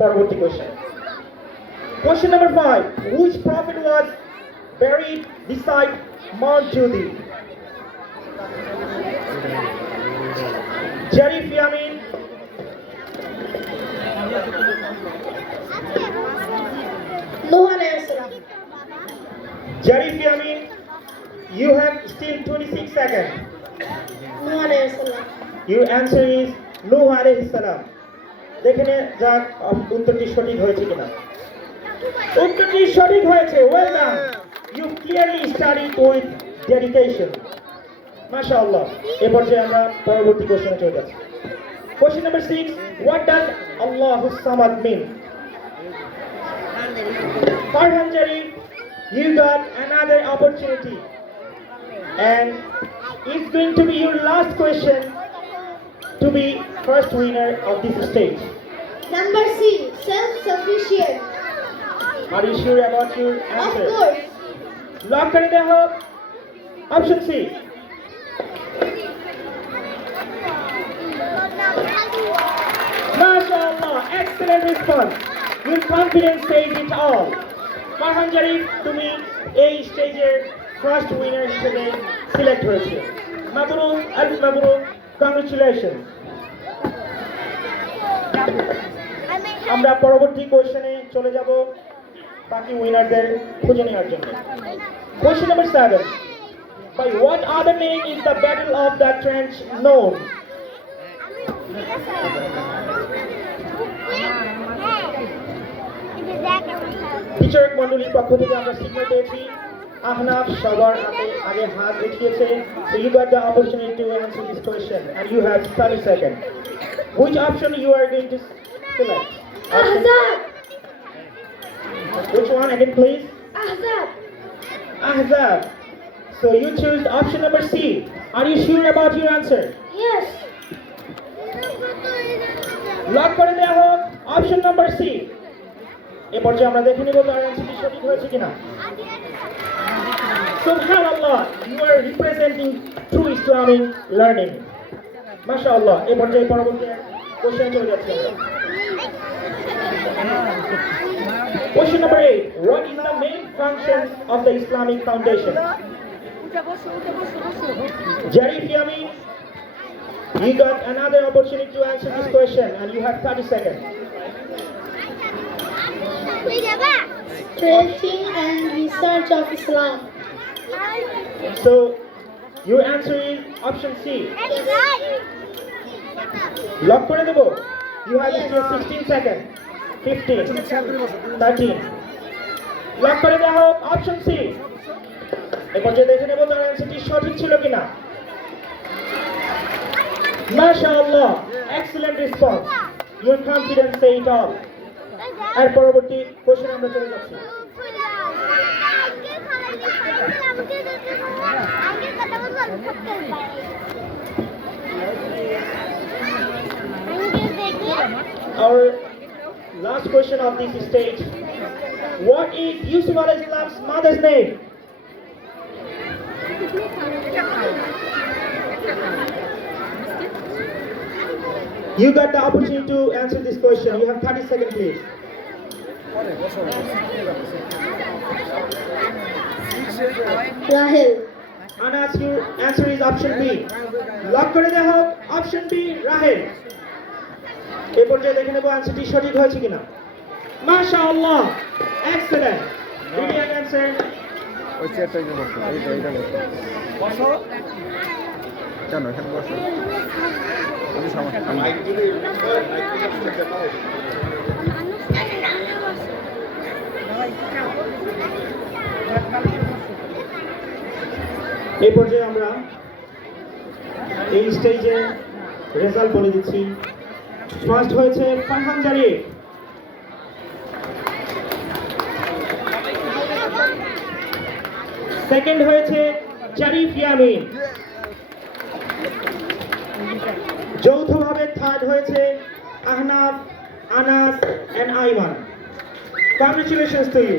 পরবর্তী question. Question number 5. Which prophet was buried beside Mount Judi? Jerry Fiamin, Nuh alayhi salam. Jerry Fiamin, you have still 26 seconds. Nuh alayhi salam. Your answer is Nuh alayhi salam. দেখে নে যাক উত্তরটি সঠিক হয়েছে কিনা। উত্তরটি সঠিক হয়েছে। Well done. You clearly studied with dedication. মাশাআল্লাহ। এই পর্যায়ে আমরা পরবর্তী কোশ্চেনে চলে যাচ্ছি। Question number 6. What does Allahus Samad mean? Farhan Jari, you got another opportunity. And it's going to be your last question to be first winner of this stage. Number C, self-sufficient. Are you sure about your Of answer? course. Lock kar de ho. Option C. MashaAllah, excellent response. Your confidence says it all. Farhan Jarif, তুমি এই স্টেজের first winner হিসেবে সিলেক্ট হয়েছে। মাবরুক, আলফ মাবরুক, কংগ্রেচুলেশন। আমরা পরবর্তী কোশ্চেনে চলে যাব বাকি উইনারদের খুঁজে নেওয়ার জন্য। Question number 7. By what other name is the Battle of the Trench known? Teacher মণ্ডলীর পক্ষ থেকে আমরা সিগন্যাল পেয়েছি। আহনাফ সবার আগে হাত উঠিয়েছে। So you got the opportunity to answer this question and you have 30 seconds. Which option you are going to select? Ahzab. Which one again, please? Ahzab. Ahzab. So you choose option number C. Are you sure about your answer? Yes. Lock করে দেওয়া হোক option number C. এই পর্যায়ে আমরা দেখে নেব তার অ্যান্সারটি সঠিক হয়েছে কিনা। সুবহানাল্লাহ, you are representing true Islamic learning. মাশাআল্লাহ। এই পর্যায়ে পরবর্তী কোশ্চেনে চলে যাচ্ছি আমরা। Question number 8. What is the main function of the Islamic Foundation? Jerry Fiamin, you got another opportunity to answer this question and you have 30 seconds. Tracing and research of Islam. So your answer is option C. Lock করে দেব। You have still 16 seconds. 15, 13. লক করে দেওয়া হোক option C. এই পর্যায়ে দেখে নেব তার অ্যান্সারটি সঠিক ছিল কিনা। মাশাআল্লাহ, excellent response. Your confidence say it all. এর পরবর্তী কোশ্চেনে আমরা চলে যাচ্ছি। Our last question of this stage. What is Yusuf alayhi salam's mother's name? You got the opportunity to answer this question. You have 30 seconds, please. Rahel. Anas, your answer is option B. Lock করে দেওয়া হোক option B, Rahel. এই পর্যায়ে দেখে নেব অ্যান্সারটি সঠিক হয়েছে কিনা। মাশাআল্লাহ, এক্সেলেন্ট, ব্রিলিয়ান্ট অ্যান্সার। ওই চেয়ারটা যে বসো, এইটা বসো। কেন এখানে বসো? কোনো সমস্যা নেই। এই পর্যায়ে আমরা এই স্টেজে রেজাল্ট বলে দিচ্ছি। ফার্স্ট হয়েছে ফারহান জারিফ, সেকেন্ড হয়েছে জারিফ ইয়ামিন, যৌথভাবে থার্ড হয়েছে Ahnaf, Anas and Aiman. Congratulations to you.